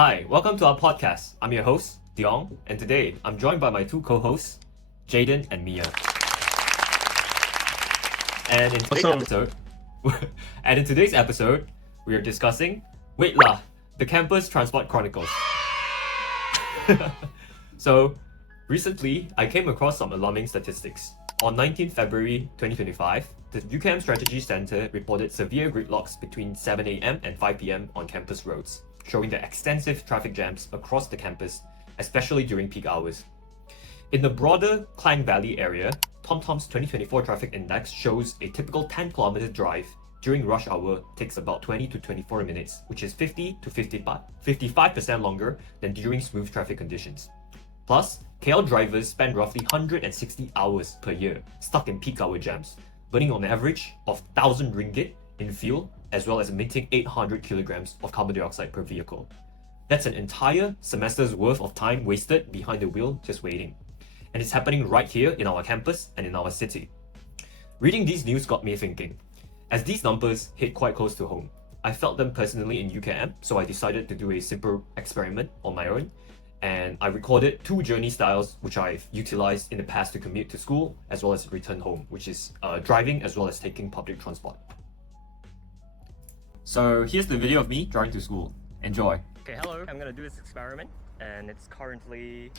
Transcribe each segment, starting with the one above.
Hi, welcome to our podcast. I'm your host, Diong, and today I'm joined by my two co-hosts, Jaden and Mia. And in today's episode, we are discussing Wait lah, the Campus Transport Chronicles. So, recently, I came across some alarming statistics. On 19 February 2025, the UKM Strategy Centre reported severe gridlocks between 7 a.m. and 5 p.m. on campus roads, showing the extensive traffic jams across the campus, especially during peak hours. In the broader Klang Valley area, TomTom's 2024 traffic index shows a typical 10-kilometer drive during rush hour takes about 20 to 24 minutes, which is 50 to 55% longer than during smooth traffic conditions. Plus, KL drivers spend roughly 160 hours per year stuck in peak hour jams, burning on average of 1,000 ringgit in fuel, as well as emitting 800 kilograms of carbon dioxide per vehicle. That's an entire semester's worth of time wasted behind the wheel just waiting. And it's happening right here in our campus and in our city. Reading these news got me thinking. As these numbers hit quite close to home, I felt them personally in UKM, so I decided to do a simple experiment on my own, and I recorded two journey styles which I've utilized in the past to commute to school as well as return home, which is driving as well as taking public transport. So here's the video of me driving to school. Enjoy. Okay, hello. I'm gonna do this experiment, and it's currently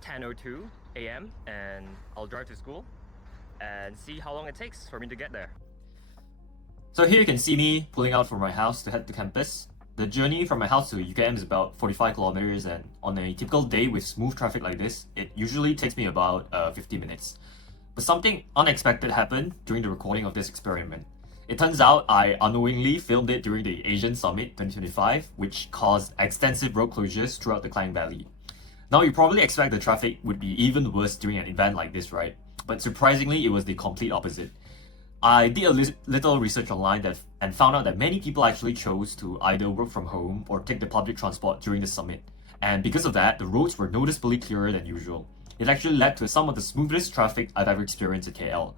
10:02 a.m. and I'll drive to school and see how long it takes for me to get there. So here you can see me pulling out from my house to head to campus. The journey from my house to UKM is about 45 kilometers, and on a typical day with smooth traffic like this, it usually takes me about 50 minutes. But something unexpected happened during the recording of this experiment. It turns out I unknowingly filmed it during the Asian Summit 2025, which caused extensive road closures throughout the Klang Valley. Now you probably expect the traffic would be even worse during an event like this, right? But surprisingly, it was the complete opposite. I did a little research online and found out that many people actually chose to either work from home or take the public transport during the summit. And because of that, the roads were noticeably clearer than usual. It actually led to some of the smoothest traffic I've ever experienced at KL.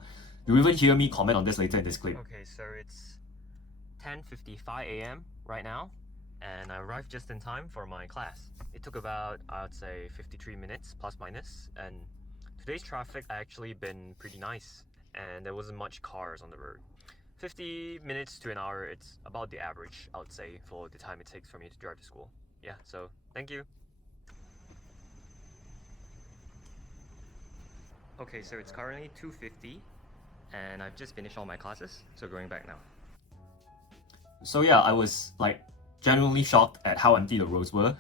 You'll even hear me comment on this later in this clip. Okay, so it's 10:55 a.m. right now, and I arrived just in time for my class. It took about, I would say, 53 minutes plus minus, and today's traffic actually been pretty nice, and there wasn't much cars on the road. 50 minutes to an hour, it's about the average, I would say, for the time it takes for me to drive to school. Yeah, so thank you. Okay, so it's currently 2:50, and I've just finished all my classes, so going back now. So yeah, I was genuinely shocked at how empty the roads were.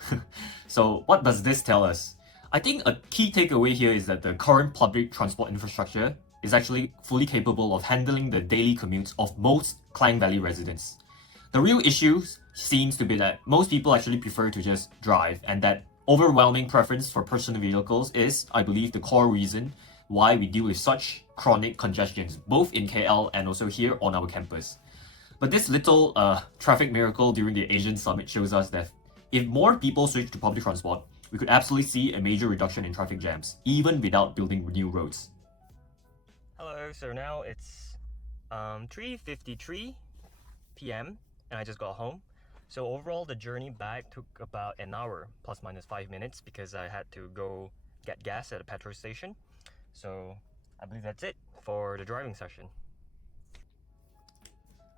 So what does this tell us? I think a key takeaway here is that the current public transport infrastructure is actually fully capable of handling the daily commutes of most Klang Valley residents. The real issue seems to be that most people actually prefer to just drive, and that overwhelming preference for personal vehicles is, I believe, the core reason why we deal with such chronic congestions, both in KL and also here on our campus. But this little traffic miracle during the Asian Summit shows us that if more people switch to public transport, we could absolutely see a major reduction in traffic jams, even without building new roads. Hello, so now it's 3:53 p.m. and I just got home. So overall, the journey back took about an hour plus minus 5 minutes because I had to go get gas at a petrol station. So I believe that's it for the driving session.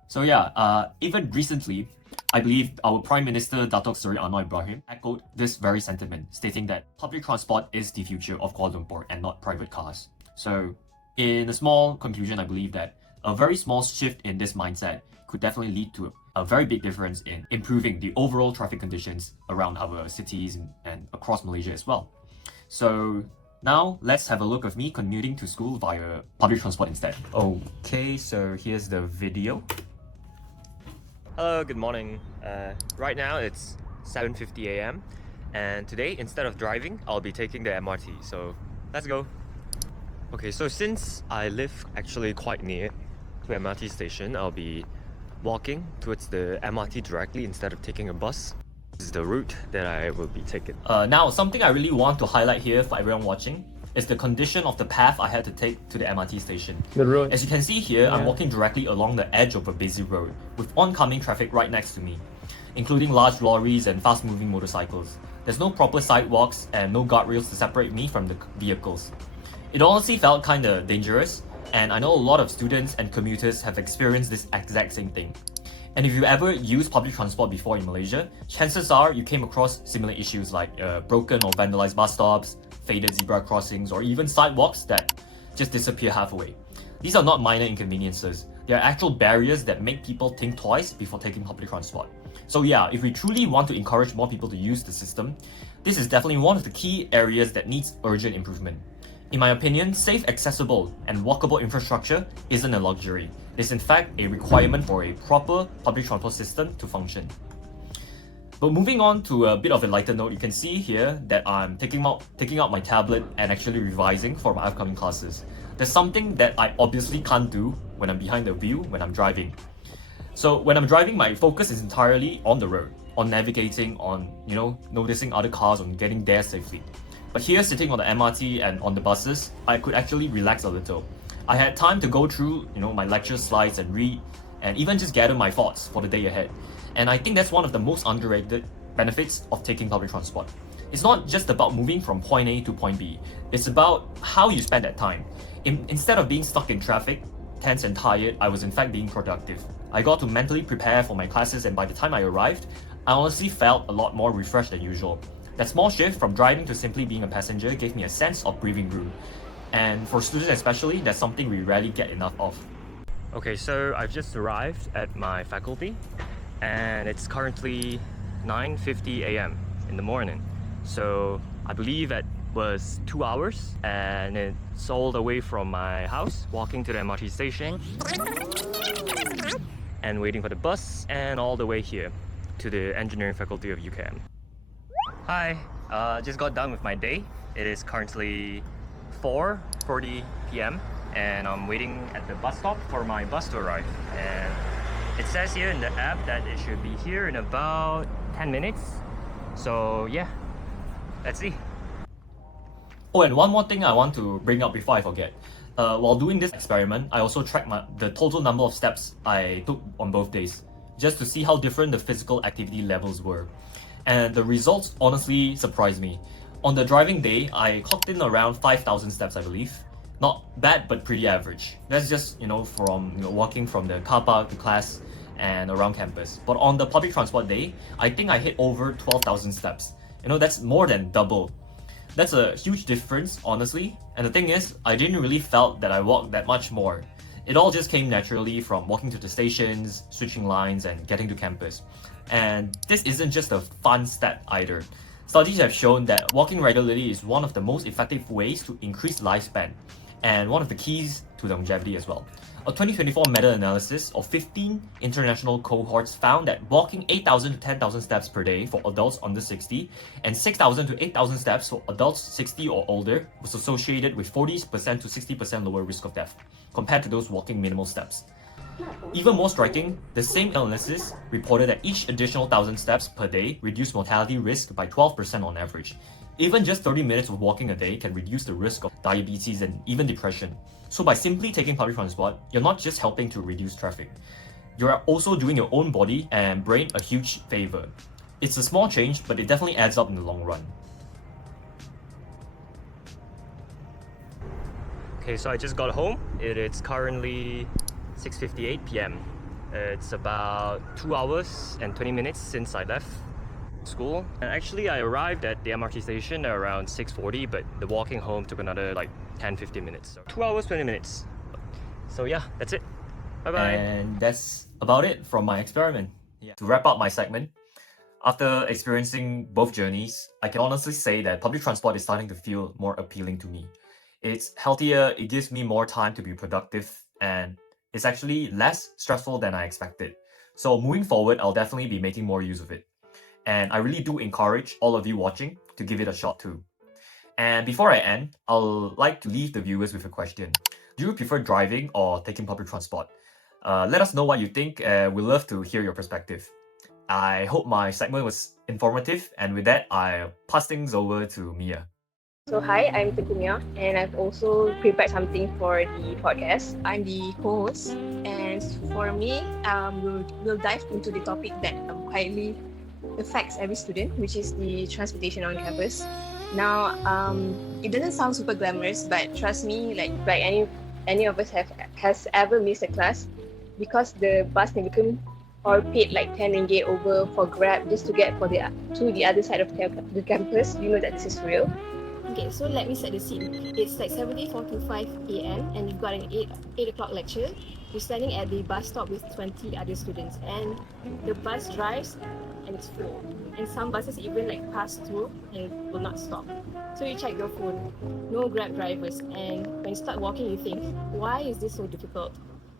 So yeah, even recently, I believe our Prime Minister Datuk Seri Anwar Ibrahim echoed this very sentiment, stating that public transport is the future of Kuala Lumpur and not private cars. So in a small conclusion, I believe that a very small shift in this mindset could definitely lead to a very big difference in improving the overall traffic conditions around our cities and across Malaysia as well. So now let's have a look of me commuting to school via public transport instead. Okay, so here's the video. Hello, good morning. Right now it's 7:50 a.m. and today, instead of driving, I'll be taking the MRT. So let's go. Okay, so since I live actually quite near to the MRT station, I'll be walking towards the MRT directly instead of taking a bus. This is the route that I will be taking. Now, something I really want to highlight here for everyone watching is the condition of the path I had to take to the MRT station. The road. As you can see here, I'm walking directly along the edge of a busy road with oncoming traffic right next to me. including large lorries and fast-moving motorcycles. There's no proper sidewalks and no guardrails to separate me from the vehicles. It honestly felt kinda dangerous, and I know a lot of students and commuters have experienced this exact same thing. And if you ever used public transport before in Malaysia, chances are you came across similar issues like broken or vandalized bus stops, faded zebra crossings, or even sidewalks that just disappear halfway. These are not minor inconveniences. They are actual barriers that make people think twice before taking public transport. So yeah, if we truly want to encourage more people to use the system, this is definitely one of the key areas that needs urgent improvement. In my opinion, safe, accessible, and walkable infrastructure isn't a luxury. It is in fact a requirement for a proper public transport system to function. But moving on to a bit of a lighter note, you can see here that I'm taking out my tablet and actually revising for my upcoming classes. There's something that I obviously can't do when I'm behind the wheel when I'm driving. So when I'm driving, my focus is entirely on the road, on navigating, on noticing other cars, on getting there safely. But here, sitting on the MRT and on the buses, I could actually relax a little. I had time to go through, my lecture slides and read, and even just gather my thoughts for the day ahead. And I think that's one of the most underrated benefits of taking public transport. It's not just about moving from point A to point B. It's about how you spend that time. Instead of being stuck in traffic, tense and tired, I was in fact being productive. I got to mentally prepare for my classes, and by the time I arrived, I honestly felt a lot more refreshed than usual. That small shift from driving to simply being a passenger gave me a sense of breathing room. And for students especially, that's something we rarely get enough of. Okay, so I've just arrived at my faculty and it's currently 9:50 a.m. in the morning. So I believe it was 2 hours and it's all the way from my house, walking to the MRT station and waiting for the bus, and all the way here to the engineering faculty of UKM. Hi, just got done with my day. It is currently 4:40 p.m. and I'm waiting at the bus stop for my bus to arrive. And it says here in the app that it should be here in about 10 minutes. So yeah, let's see. Oh, and one more thing I want to bring up before I forget. While doing this experiment, I also tracked the total number of steps I took on both days, just to see how different the physical activity levels were. And the results honestly surprised me. On the driving day, I clocked in around 5,000 steps, I believe. Not bad, but pretty average. That's just, from walking from the car park to class and around campus. But on the public transport day, I think I hit over 12,000 steps. That's more than double. That's a huge difference, honestly. And the thing is, I didn't really felt that I walked that much more. It all just came naturally from walking to the stations, switching lines, and getting to campus. And this isn't just a fun stat either. Studies have shown that walking regularly is one of the most effective ways to increase lifespan, and one of the keys to longevity as well. A 2024 meta-analysis of 15 international cohorts found that walking 8,000 to 10,000 steps per day for adults under 60 and 6,000 to 8,000 steps for adults 60 or older was associated with 40% to 60% lower risk of death compared to those walking minimal steps. Even more striking, the same analysis reported that each additional 1,000 steps per day reduced mortality risk by 12% on average. Even just 30 minutes of walking a day can reduce the risk of diabetes and even depression. So by simply taking public transport, you're not just helping to reduce traffic. You're also doing your own body and brain a huge favor. It's a small change, but it definitely adds up in the long run. Okay, so I just got home. It's currently 6:58 p.m. It's about 2 hours and 20 minutes since I left school. And actually I arrived at the MRT station around 6:40, but the walking home took another 10-15 minutes. So 2 hours, 20 minutes. So yeah, that's it. Bye-bye. And that's about it from my experiment. To wrap up my segment, after experiencing both journeys, I can honestly say that public transport is starting to feel more appealing to me. It's healthier, it gives me more time to be productive, and it's actually less stressful than I expected. So moving forward, I'll definitely be making more use of it. And I really do encourage all of you watching to give it a shot too. And before I end, I'll like to leave the viewers with a question. Do you prefer driving or taking public transport? Let us know what you think. We'd love to hear your perspective. I hope my segment was informative, and with that, I'll pass things over to Mia. So hi, I'm TENGKU and I've also prepared something for the podcast. I'm the co-host, and for me, we'll dive into the topic that quietly affects every student, which is the transportation on campus. Now, it doesn't sound super glamorous, but trust me, like any of us has ever missed a class because the bus never come or paid like 10 ringgit over for Grab just to get to the other side of the campus. You know that this is real. Okay, so let me set the scene. It's like 74:45 a.m. and you've got an 8 o'clock lecture. You're standing at the bus stop with 20 other students, and the bus drives and it's full. And some buses even like pass through and will not stop. So you check your phone, no Grab drivers, and when you start walking, you think, why is this so difficult?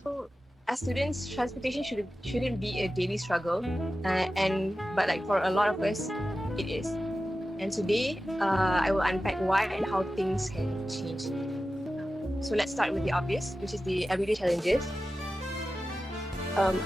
So, as students, transportation shouldn't be a daily struggle, but like for a lot of us, it is. And today, I will unpack why and how things can change. So let's start with the obvious, which is the everyday challenges.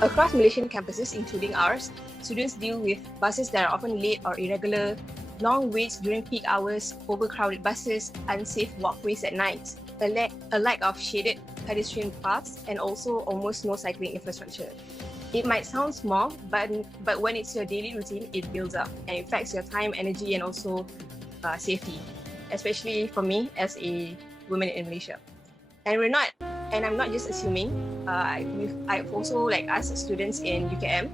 Across Malaysian campuses, including ours, students deal with buses that are often late or irregular, long waits during peak hours, overcrowded buses, unsafe walkways at night, a lack of shaded pedestrian paths, and also almost no cycling infrastructure. It might sound small, but when it's your daily routine, it builds up and it affects your time, energy, and also safety, especially for me as a woman in Malaysia. And I'm not just assuming. I've also like asked students in UKM.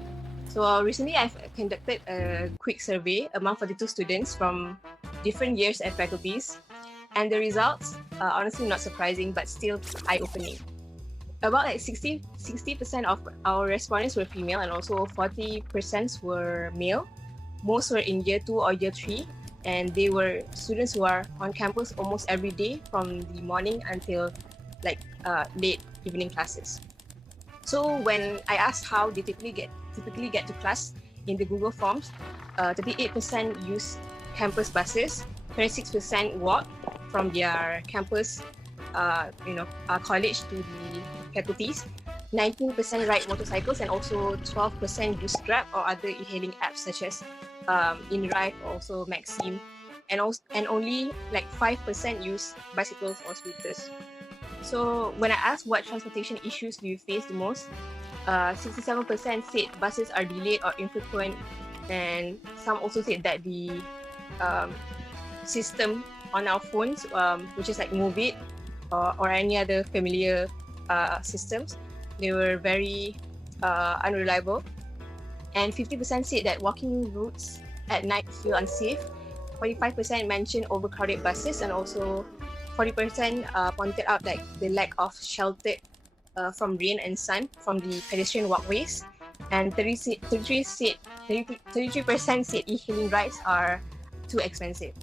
So recently, I've conducted a quick survey among 42 students from different years and faculties, and the results are honestly not surprising, but still eye-opening. About like 60% of our respondents were female, and also 40% were male. Most were in year 2 or year 3, and they were students who are on campus almost every day from the morning until like late evening classes. So when I asked how they typically get to class in the Google Forms, 38% use campus buses, 26% walk from their campus, college to the faculties, 19% ride motorcycles, and also 12% use Grab or other e-hailing apps such as InDrive or also Maxim, and only like 5% use bicycles or scooters. So when I asked what transportation issues do you face the most, 67% said buses are delayed or infrequent, and some also said that the system on our phones, which is like Move It or any other familiar systems, they were very unreliable. And 50% said that walking routes at night feel unsafe. 45% mentioned overcrowded buses, and also 40% pointed out like the lack of shelter from rain and sun from the pedestrian walkways. And 33% said e-hailing rides are too expensive.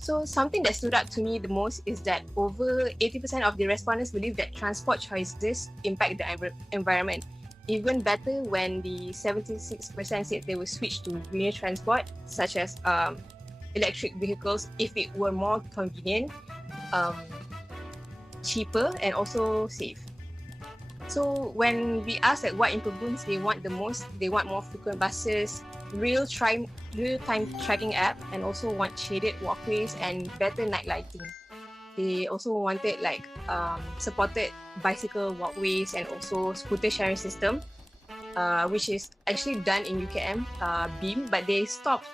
So something that stood out to me the most is that over 80% of the respondents believe that transport choices impact the environment. Even better when the 76% said they would switch to greener transport, such as electric vehicles, if it were more convenient, cheaper, and also safe. So when we ask like what improvements they want the most, they want more frequent buses, real-time tracking app, and also want shaded walkways and better night lighting. They also wanted like supported bicycle walkways and also scooter sharing system, which is actually done in UKM BEAM, but they stopped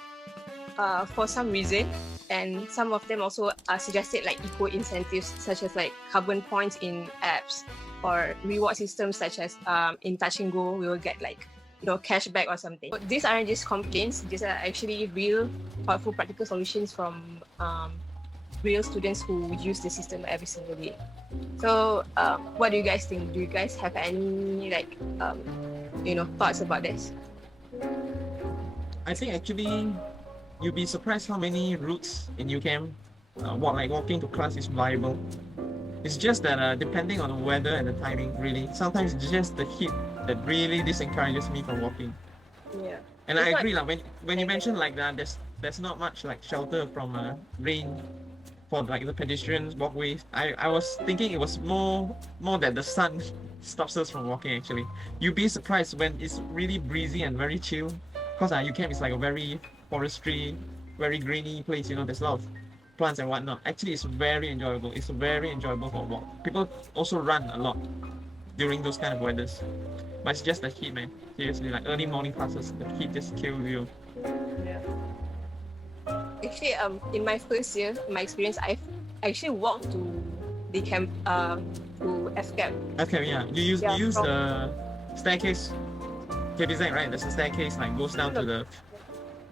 for some reason. And some of them also suggested like eco incentives such as like carbon points in apps, or reward systems such as in Touch and Go, we will get like cashback or something. But these aren't just complaints; these are actually real, thoughtful, practical solutions from real students who use the system every single day. So, what do you guys think? Do you guys have any like thoughts about this? I think actually you'll be surprised how many routes in UCAM walking to class is viable. It's just that depending on the weather and the timing, really, sometimes it's just the heat that really disencourages me from walking. Yeah. And It's I not- agree, like when you mentioned like that, there's not much like shelter from rain for like the pedestrians walkways. I was thinking it was more that the sun stops us from walking. Actually, you'd be surprised when it's really breezy and very chill, because UCAM is like a very forestry, very greeny place. There's a lot of plants and whatnot. Actually, it's very enjoyable. It's very enjoyable for a walk. People also run a lot during those kind of weathers. But it's just the heat, man. Seriously, like early morning classes, the heat just kills you. Actually, in my first year, my experience, I actually walked to the camp, to FCAP. Okay, yeah. You Yeah, use from- the staircase. KBZ, right? There's a staircase like goes down to the.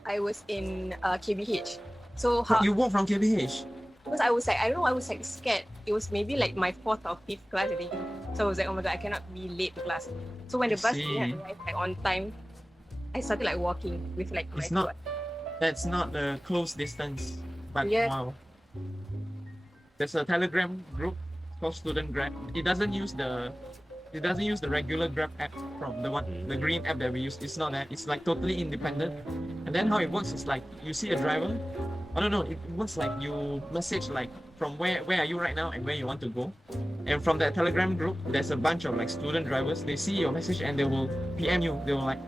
I was in KBH. So how, You walk from KBH. because I was like, I don't know, I was like scared. It was maybe like my 4th or 5th class, I think. So I was like, oh my god, I cannot be late to class. So when the bus see. didn't arrive like on time, I started like walking with like my It's not- squad. That's not the close distance, but Yeah. wow. There's a Telegram group called Student Grab. It doesn't use the regular Grab app from the green app that we use. It's not that. It's like totally independent. And then how it works is like you see a driver. I don't know. It works like you message like from where are you right now and where you want to go. And from that Telegram group, there's a bunch of like student drivers. They see your message and they will PM you. They will like,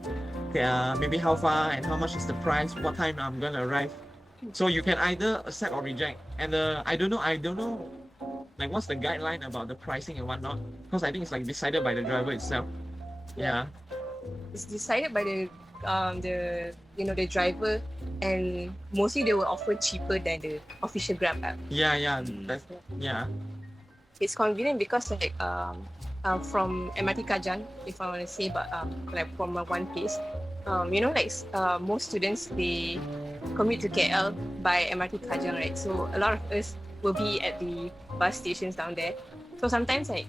maybe how far and how much is the price, what time I'm gonna arrive. So you can either accept or reject. And I don't know, like what's the guideline about the pricing and whatnot? Because I think it's like decided by the driver itself. Yeah. It's decided by the the driver, and mostly they will offer cheaper than the official Grab app. Yeah. That's yeah. It's convenient because like from MRT Kajang, if I want to say, but like from one place, most students they commute to KL by MRT Kajang, right? So a lot of us will be at the bus stations down there. So sometimes like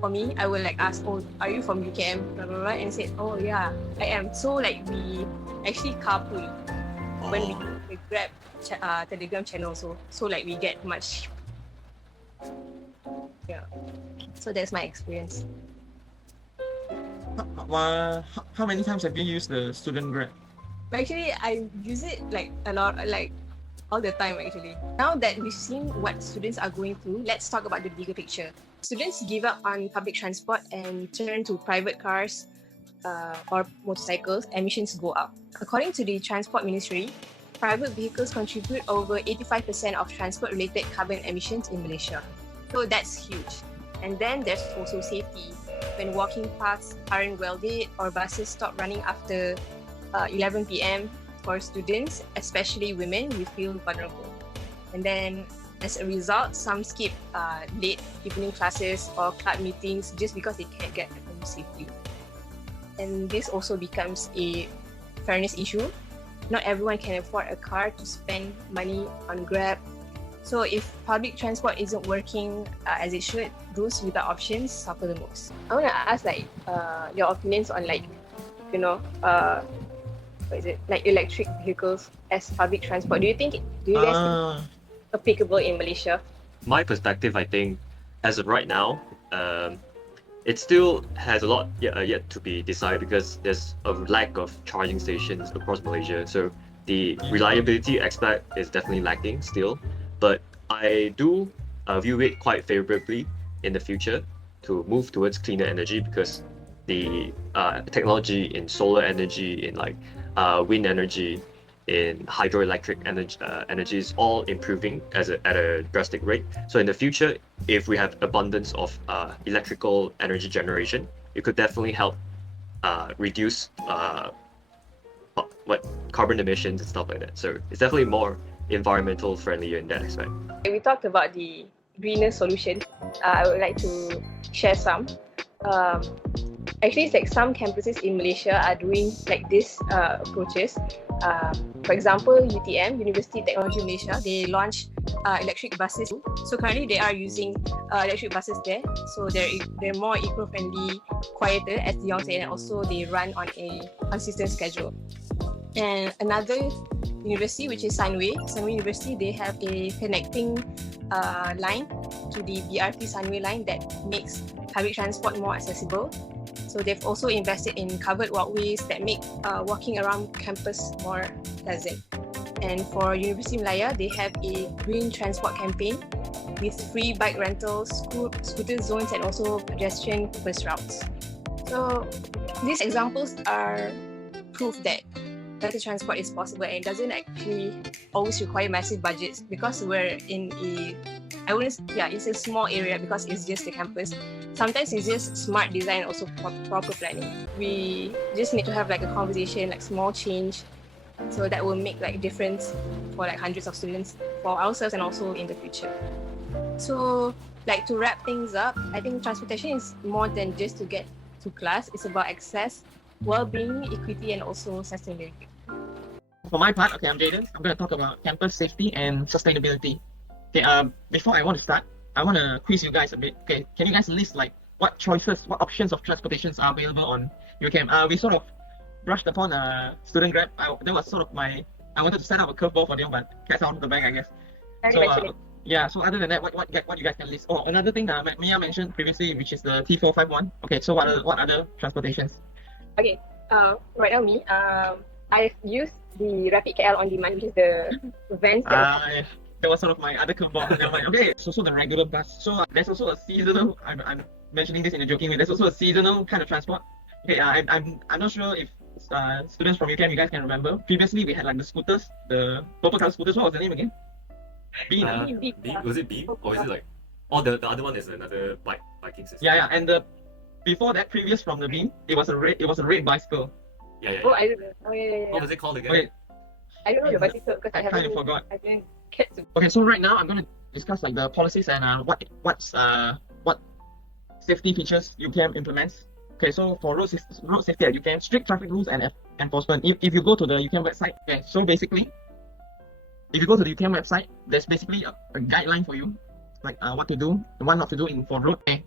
for me, I will like ask, oh, are you from UKM? Blah, blah, blah, and say, oh yeah, I am. So like we actually carpool when we grab Telegram channel. So like we get much. Yeah. So that's my experience. How many times have you used the student Grab? Actually, I use it like a lot, like all the time actually. Now that we've seen what students are going through, let's talk about the bigger picture. Students give up on public transport and turn to private cars or motorcycles, emissions go up. According to the Transport Ministry, private vehicles contribute over 85% of transport-related carbon emissions in Malaysia. So that's huge. And then there's also safety. When walking paths aren't well lit or buses stop running after 11 p.m. for students, especially women, we feel vulnerable. And then as a result, some skip late evening classes or club meetings just because they can't get home safely. And this also becomes a fairness issue. Not everyone can afford a car to spend money on Grab. So if public transport isn't working as it should, those without options suffer the most. I want to ask like your opinions on like, what is it, like electric vehicles as public transport. Do you guys think it's applicable in Malaysia? My perspective, I think, as of right now, it still has a lot yet to be decided because there's a lack of charging stations across Malaysia. So the reliability aspect is definitely lacking still. But I do view it quite favorably in the future to move towards cleaner energy because the technology in solar energy, in like wind energy, in hydroelectric energy is all improving at a drastic rate. So in the future, if we have abundance of electrical energy generation, it could definitely help reduce carbon emissions and stuff like that. So it's definitely more environmental friendly in that aspect. We talked about the greener solution. I would like to share some. Actually, it's like some campuses in Malaysia are doing like this approaches. For example, UTM, University Technology Malaysia, they launched electric buses. So currently they are using electric buses there. So they're more eco-friendly, quieter as the young say, and also they run on a consistent schedule. And another university, which is Sunway University, they have a connecting line to the BRT Sunway line that makes public transport more accessible. So they've also invested in covered walkways that make walking around campus more pleasant. And for Universiti Malaya, they have a green transport campaign with free bike rentals, scooter zones, and also pedestrian bus routes. So these examples are proof that better transport is possible, and it doesn't actually always require massive budgets because we're in it's a small area because it's just a campus. Sometimes it's just smart design and also proper planning. We just need to have like a conversation, like small change, so that will make like difference for like hundreds of students, for ourselves and also in the future. So like to wrap things up, I think transportation is more than just to get to class. It's about access, well-being, equity, and also sustainability. For my part, okay, I'm Jaden. I'm going to talk about campus safety and sustainability. Okay, before I want to start, I want to quiz you guys a bit. Okay, can you guys list like what options of transportations are available on UCAM? We sort of brushed upon student grab. That was sort of I wanted to set up a curveball for them, but cats out of the bag, I guess. So yeah. So other than that, what you guys can list? Oh, another thing that Mia mentioned previously, which is the T451. Okay, so what other transportations? Okay, right now I've used the Rapid KL on demand, which is the vans. That was sort of my other curveball. Okay, it's also the regular bus. So there's also a seasonal. I'm mentioning this in a joking way. There's also a seasonal kind of transport. Okay, I'm not sure if students from UCAM, you guys can remember. Previously, we had like the scooters, the purple color scooters. What was the name again? Bean. Was it Bean? Or is it like... Oh, the other one is another biking system. Yeah. And before that, previous from the Bean, it was a red bicycle. Yeah. Oh, I don't know. Oh, yeah. What was it called again? Wait, I don't know the bicycle because I kind of forgot. I didn't get to. Okay, so right now I'm going to discuss like the policies and what safety features UCAM implements. Okay, so for road safety at UCAM, strict traffic rules and enforcement. If you go to the UCAM website, okay, so basically, if you go to the UCAM website, there's basically a guideline for you, like what to do and what not to do for road. Okay,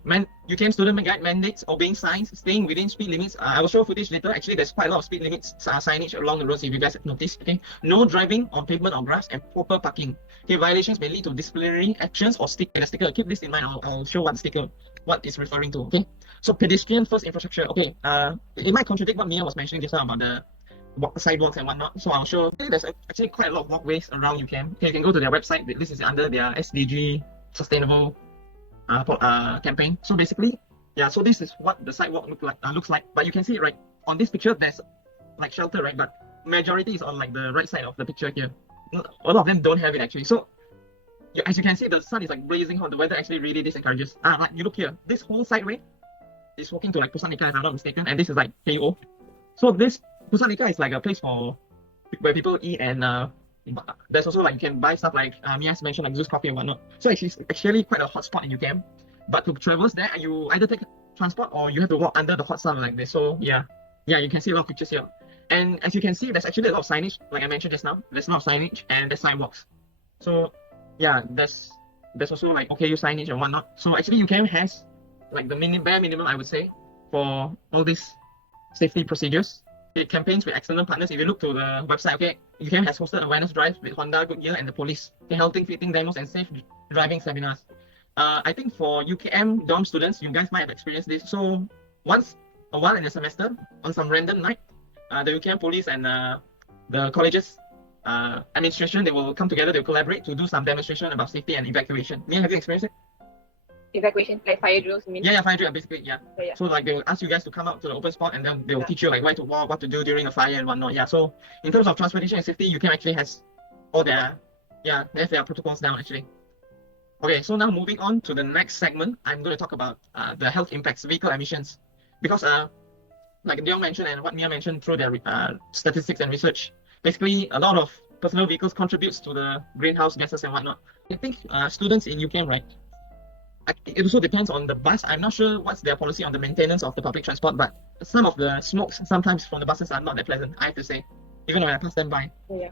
UCAM student guide mandates obeying signs, staying within speed limits. I will show footage later. Actually, there's quite a lot of speed limits signage along the roads if you guys have noticed. Okay, no driving on pavement or grass and proper parking. Okay, violations may lead to disciplinary actions or sticker. Keep this in mind. I'll show what is referring to. Okay, so pedestrian first infrastructure. Okay, it might contradict what Mia was mentioning just now about the sidewalks and whatnot. So I'll show. There's actually quite a lot of walkways around UCAM. Okay, you can go to their website. This is under their SDG sustainable campaign. So basically, yeah. So this is what the sidewalk looks like. But you can see it right on this picture. There's like shelter, right? But majority is on like the right side of the picture here. A lot of them don't have it actually. So as you can see, the sun is like blazing hot. The weather actually really disencourages. Like you look here, this whole sideway is walking to like PUAN, if I'm not mistaken, and this is like KO. So this PUAN is like a place where people eat, and there's also like you can buy stuff like Mia's mentioned, like Zeus coffee and whatnot. So it's actually quite a hot spot in UCAM. But to traverse there, you either take transport or you have to walk under the hot sun like this. So yeah, you can see a lot of pictures here. And as you can see, there's actually a lot of signage, like I mentioned just now. There's a lot of signage and there's sidewalks. So yeah, there's also like OKU signage and whatnot. So actually UCAM has like the bare minimum, I would say, for all these safety procedures. It campaigns with external partners. If you look to the website, okay, UCAM has hosted awareness drives with Honda, Goodyear, and the police, healthy fitting demos and safe driving seminars. I think for UCAM dorm students, you guys might have experienced this. So once a while in a semester, on some random night, the UCAM police and the college's administration, they will come together, they'll collaborate to do some demonstration about safety and evacuation. Mia, have you experienced it? Evacuation, like fire drills, you mean? Yeah, fire drill, basically, yeah. Yeah. So like they will ask you guys to come out to the open spot, and then they will teach you like where to walk, what to do during a fire and whatnot. Yeah, so in terms of transportation and safety, UCAM actually has all their protocols down actually. Okay, so now moving on to the next segment, I'm going to talk about the health impacts, vehicle emissions. Because like Dion mentioned and what Mia mentioned through their statistics and research, basically a lot of personal vehicles contributes to the greenhouse gases and whatnot. I think students in UCAM, right, it also depends on the bus. I'm not sure what's their policy on the maintenance of the public transport, but some of the smokes sometimes from the buses are not that pleasant, I have to say, even when I pass them by. Yeah.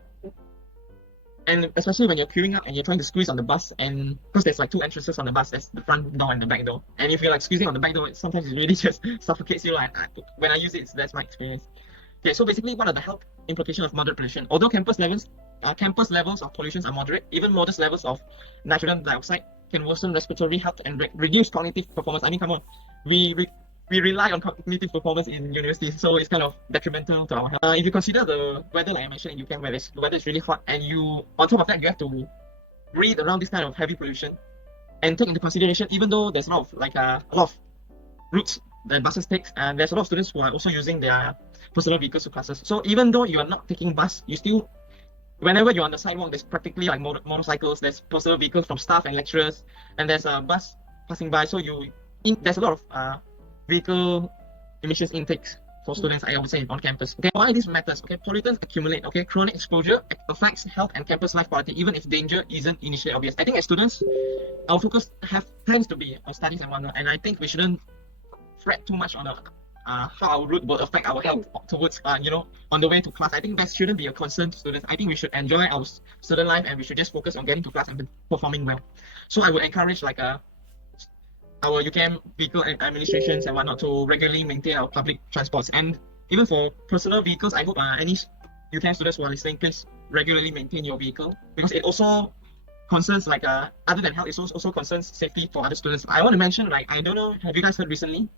And especially when you're queuing up and you're trying to squeeze on the bus, and because there's like two entrances on the bus, there's the front door and the back door. And if you're like squeezing on the back door, sometimes it really just suffocates you. Like when I use it, that's my experience. Okay, so basically, what are the health implications of moderate pollution? Although campus levels of pollution are moderate, even modest levels of nitrogen dioxide can worsen respiratory health and reduce cognitive performance. I mean, come on, we rely on cognitive performance in universities, so it's kind of detrimental to our health. If you consider the weather, like I mentioned in UCAM, where the weather is really hot, and on top of that, you have to breathe around this kind of heavy pollution, and take into consideration, even though there's a lot of routes that buses take, and there's a lot of students who are also using their personal vehicles to classes. So even though you are not taking bus, you still, whenever you're on the sidewalk, there's practically like motorcycles, there's personal vehicles from staff and lecturers, and there's a bus passing by. So there's a lot of vehicle emissions intakes for students, I would say, on campus. Okay, why this matters? Okay, pollutants accumulate. Okay, chronic exposure affects health and campus life quality, even if danger isn't initially obvious. I think as students, our focus tends to be on studies and whatnot, and I think we shouldn't fret too much on how our route will affect our health towards, on the way to class. I think that shouldn't be a concern to students. I think we should enjoy our student life, and we should just focus on getting to class and performing well. So I would encourage our UCAM vehicle administrations and whatnot to regularly maintain our public transports. And even for personal vehicles, I hope any UCAM students who are listening, please regularly maintain your vehicle, because it also concerns other than health, it also concerns safety for other students. I want to mention, I don't know, have you guys heard recently?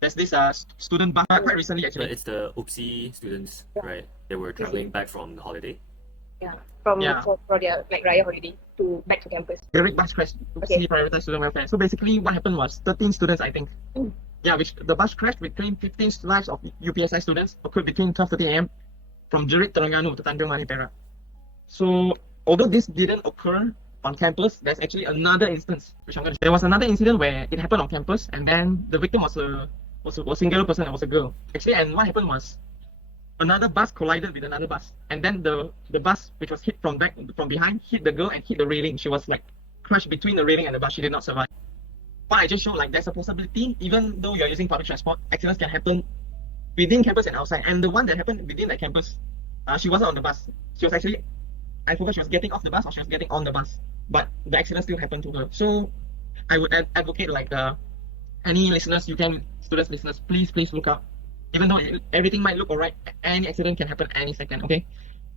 There's this student bus quite recently actually. It's the Oopsie students, right? They were traveling back from the holiday. For their Raya holiday back to campus. Direct bus crash. Okay. Prioritize student welfare. So basically, what happened was 13 students, I think. Which the bus crash between 15 lives of UPSI students occurred between 12:30 a.m. from Jerit, Terengganu to Tanjung Mani, Perak. So although this didn't occur on campus, there's actually another instance which I'm going to share. There was another incident where it happened on campus, and then the victim was a single person. It was a girl actually, and what happened was another bus collided with another bus, and then the bus, which was hit from behind, hit the girl and hit the railing. She was crushed between the railing and the bus. She did not survive. But I just showed there's a possibility, even though you're using public transport, accidents can happen within campus and outside. And the one that happened within that campus, she wasn't on the bus. She was actually, I forgot, she was getting off the bus or she was getting on the bus, but the accident still happened to her. So I would advocate any listeners, UCAM students listeners, please look out. Even though everything might look alright, any accident can happen any second, okay?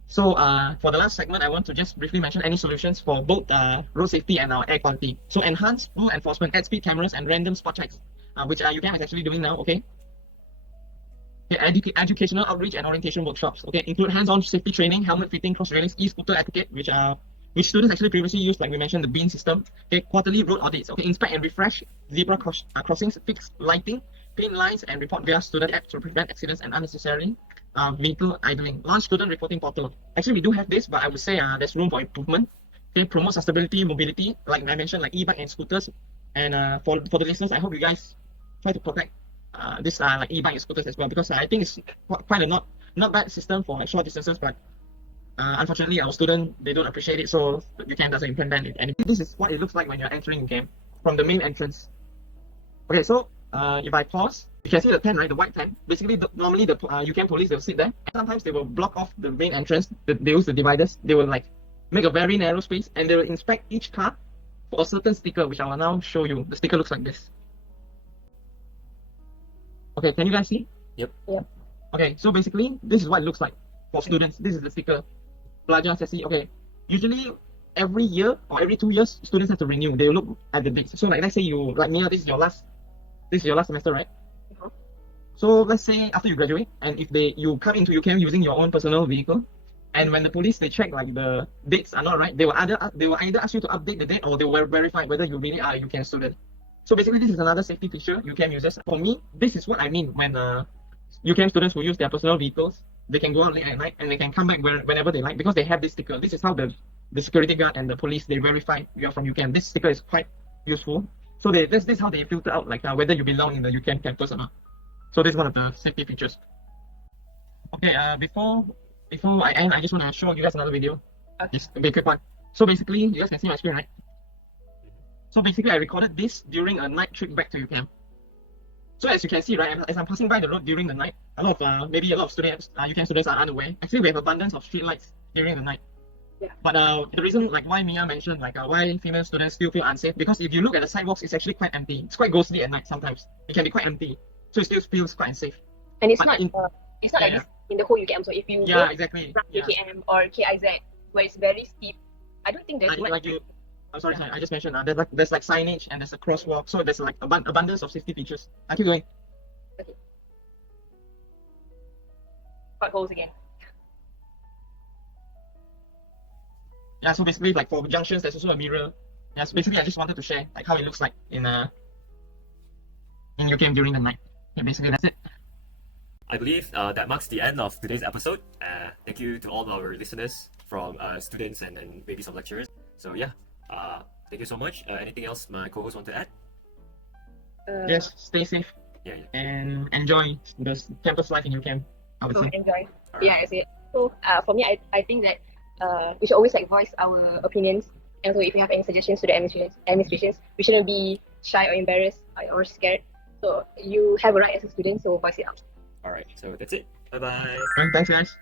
So for the last segment, I want to just briefly mention any solutions for both road safety and our air quality. So enhanced rule enforcement, add speed cameras and random spot checks, which UCAM is actually doing now, okay? Educational outreach and orientation workshops, okay? Include hands-on safety training, helmet fitting, cross railings, e-scooter etiquette, which students actually previously used, like we mentioned, the BIN system. Okay, quarterly road audits, okay? Inspect and refresh zebra crossings, fix lighting, paint lines, and report via student app to prevent accidents and unnecessary vehicle idling. Launch student reporting portal. Actually, we do have this, but I would say there's room for improvement. Okay, promote sustainability, mobility, like I mentioned, like e-bike and scooters. And for the listeners, I hope you guys try to protect this e-bike and scooters as well, because I think it's quite a not bad system for short distances, but unfortunately our students, they don't appreciate it, so UCAM doesn't implement it. And this is what it looks like when you're entering UCAM from the main entrance. Okay, so if I pause, you can see the tent, right? The white tent. Basically, normally the UCAM police, they'll sit there. And sometimes they will block off the main entrance. They use the dividers. They will make a very narrow space, and they will inspect each car for a certain sticker, which I will now show you. The sticker looks like this. Okay, can you guys see? Yep. Okay, so basically, this is what it looks like for students. This is the sticker. Pelajar Sesi. Okay, usually every year or every 2 years, students have to renew. They will look at the dates. So let's say you, Mia, this is your last semester, right? So let's say after you graduate, and if you come into UCAM using your own personal vehicle, and when the police they check the dates are not right, they will either ask you to update the date, or they will verify whether you really are a UCAM student. So basically, this is another safety feature UCAM uses. For me, this is what I mean when UCAM students who use their personal vehicles, they can go out late at night and they can come back whenever they like, because they have this sticker. This is how the security guard and the police, they verify you are from UCAM. This sticker is quite useful. So this is how they filter out whether you belong in the UCAM campus or not. So this is one of the safety features. Okay, before I end, I just want to show you guys another video. Okay. Just a quick one. So basically, you guys can see my screen, right? So basically, I recorded this during a night trip back to UCAM. So as you can see, right, as I'm passing by the road during the night, maybe a lot of students, UCAM students are unaware. Actually, we have abundance of street lights during the night. Yeah. But the reason, why Mia mentioned, why female students still feel unsafe, because if you look at the sidewalks, it's actually quite empty. It's quite ghostly at night sometimes. It can be quite empty, so it still feels quite unsafe. And it's But not in- like this in the whole UCAM. So if you go Exactly. from KKM or KIZ, where it's very steep, I don't think there's much. I'm sorry, I just mentioned there's signage and there's a crosswalk, so there's abundance of safety features. I keep going. Potholes again. Yeah, so basically, for junctions, there's also a mirror. Yeah, so basically, I just wanted to share how it looks like in UCAM during the night. Yeah, basically that's it. I believe that marks the end of today's episode. Thank you to all our listeners from students and maybe some lecturers. So yeah, thank you so much. Anything else my co-host want to add? Just stay safe Yeah. and enjoy the campus life in UCAM, I would So say. enjoy. Alright. Yeah, that's it. So for me, I think that we should always like voice our opinions. And so if you have any suggestions to the administrations, we shouldn't be shy or embarrassed or scared. So you have a right as a student, so voice it out. Alright, so that's it. Bye bye. Thanks guys.